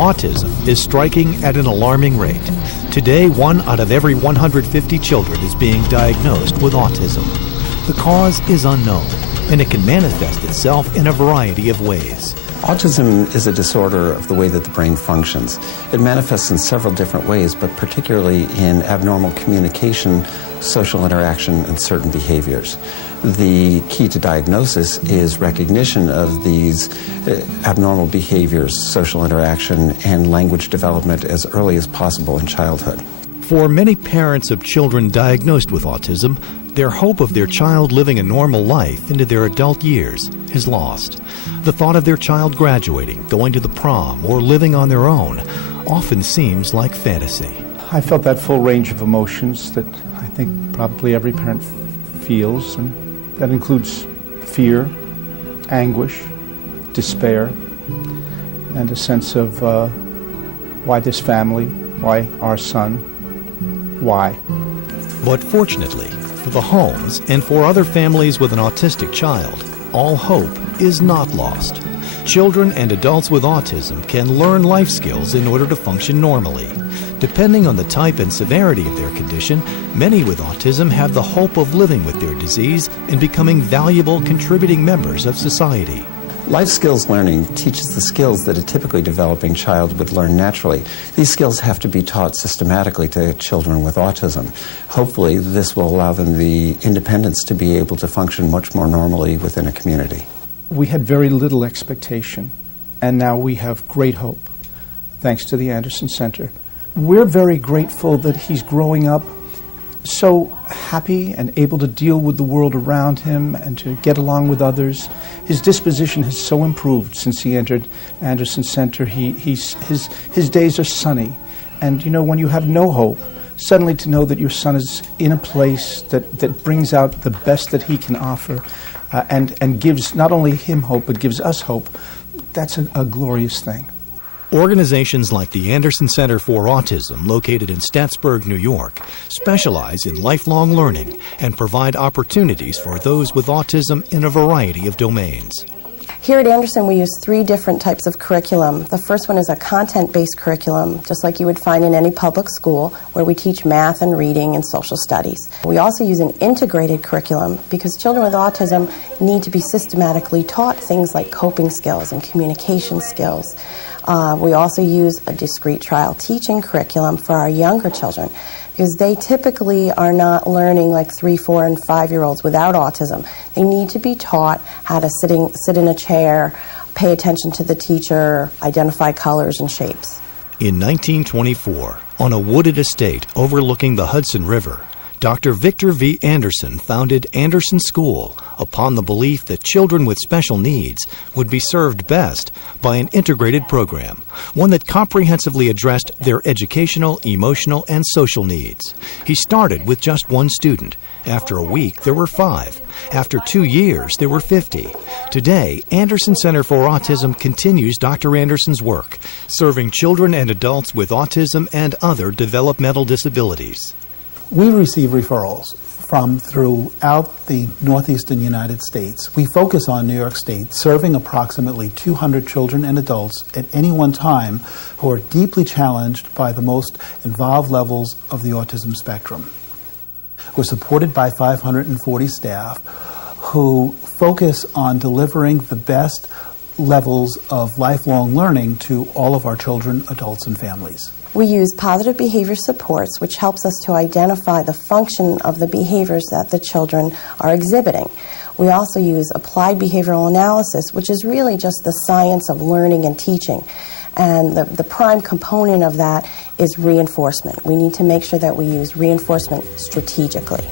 Autism is striking at an alarming rate. Today, 1 out of every 150 children is being diagnosed with autism. The cause is unknown, and it can manifest itself in a variety of ways. Autism is a disorder of the way that the brain functions. It manifests in several different ways, but particularly in abnormal communication, social interaction, and certain behaviors. The key to diagnosis is recognition of these abnormal behaviors, social interaction, and language development as early as possible in childhood. For many parents of children diagnosed with autism, their hope of their child living a normal life into their adult years is lost. The thought of their child graduating, going to the prom, or living on their own often seems like fantasy. I felt that full range of emotions that I think probably every parent feels, and that includes fear, anguish, despair, and a sense of why this family, why our son, why. But fortunately, for the homes and for other families with an autistic child, all hope is not lost. Children and adults with autism can learn life skills in order to function normally. Depending on the type and severity of their condition, many with autism have the hope of living with their disease and becoming valuable contributing members of society. Life skills learning teaches the skills that a typically developing child would learn naturally. These skills have to be taught systematically to children with autism. Hopefully, this will allow them the independence to be able to function much more normally within a community. We had very little expectation, and now we have great hope, thanks to the Anderson Center. We're very grateful that he's growing up so happy and able to deal with the world around him and to get along with others. His disposition has so improved since he entered Anderson Center. His days are sunny. And you know, when you have no hope, suddenly to know that your son is in a place that brings out the best that he can offer and gives not only him hope, but gives us hope, that's a glorious thing. Organizations like the Anderson Center for Autism, located in Staatsburg, New York, specialize in lifelong learning and provide opportunities for those with autism in a variety of domains. Here at Anderson, we use 3 different types of curriculum. The first one is a content-based curriculum, just like you would find in any public school, where we teach math and reading and social studies. We also use an integrated curriculum because children with autism need to be systematically taught things like coping skills and communication skills. We also use a discrete trial teaching curriculum for our younger children because they typically are not learning like 3, 4, and 5-year-olds without autism. They need to be taught how to sit in a chair, pay attention to the teacher, identify colors and shapes. In 1924, on a wooded estate overlooking the Hudson River, Dr. Victor V. Anderson founded Anderson School upon the belief that children with special needs would be served best by an integrated program, one that comprehensively addressed their educational, emotional, and social needs. He started with just 1 student. After a week, there were 5. After 2 years, there were 50. Today, Anderson Center for Autism continues Dr. Anderson's work, serving children and adults with autism and other developmental disabilities. We receive referrals from throughout the northeastern United States. We focus on New York State, serving approximately 200 children and adults at any one time who are deeply challenged by the most involved levels of the autism spectrum. We're supported by 540 staff who focus on delivering the best levels of lifelong learning to all of our children, adults, and families. We use positive behavior supports, which helps us to identify the function of the behaviors that the children are exhibiting. We also use applied behavioral analysis, which is really just the science of learning and teaching. And the prime component of that is reinforcement. We need to make sure that we use reinforcement strategically.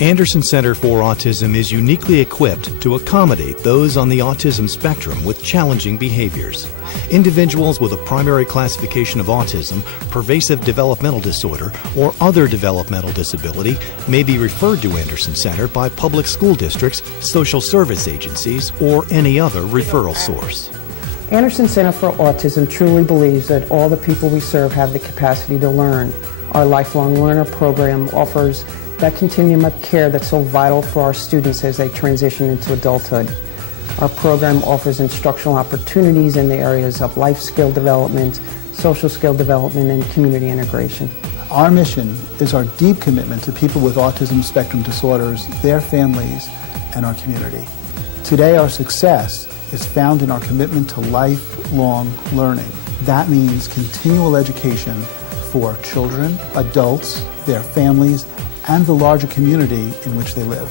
Anderson Center for Autism is uniquely equipped to accommodate those on the autism spectrum with challenging behaviors. Individuals with a primary classification of autism, pervasive developmental disorder, or other developmental disability may be referred to Anderson Center by public school districts, social service agencies, or any other referral source. Anderson Center for Autism truly believes that all the people we serve have the capacity to learn. Our Lifelong Learner program offers that continuum of care that's so vital for our students as they transition into adulthood. Our program offers instructional opportunities in the areas of life skill development, social skill development, and community integration. Our mission is our deep commitment to people with autism spectrum disorders, their families, and our community. Today, our success is found in our commitment to lifelong learning. That means continual education for children, adults, their families, and the larger community in which they live.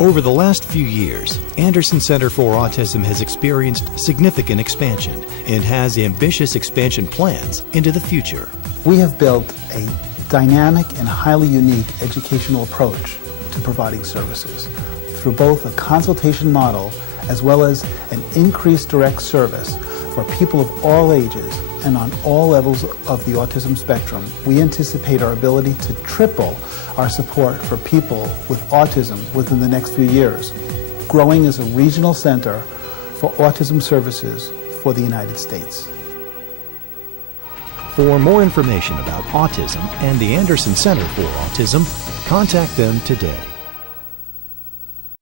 Over the last few years, Anderson Center for Autism has experienced significant expansion and has ambitious expansion plans into the future. We have built a dynamic and highly unique educational approach to providing services through both a consultation model as well as an increased direct service for people of all ages and on all levels of the autism spectrum. We anticipate our ability to triple our support for people with autism within the next few years, growing as a regional center for autism services for the United States. For more information about autism and the Anderson Center for Autism, contact them today.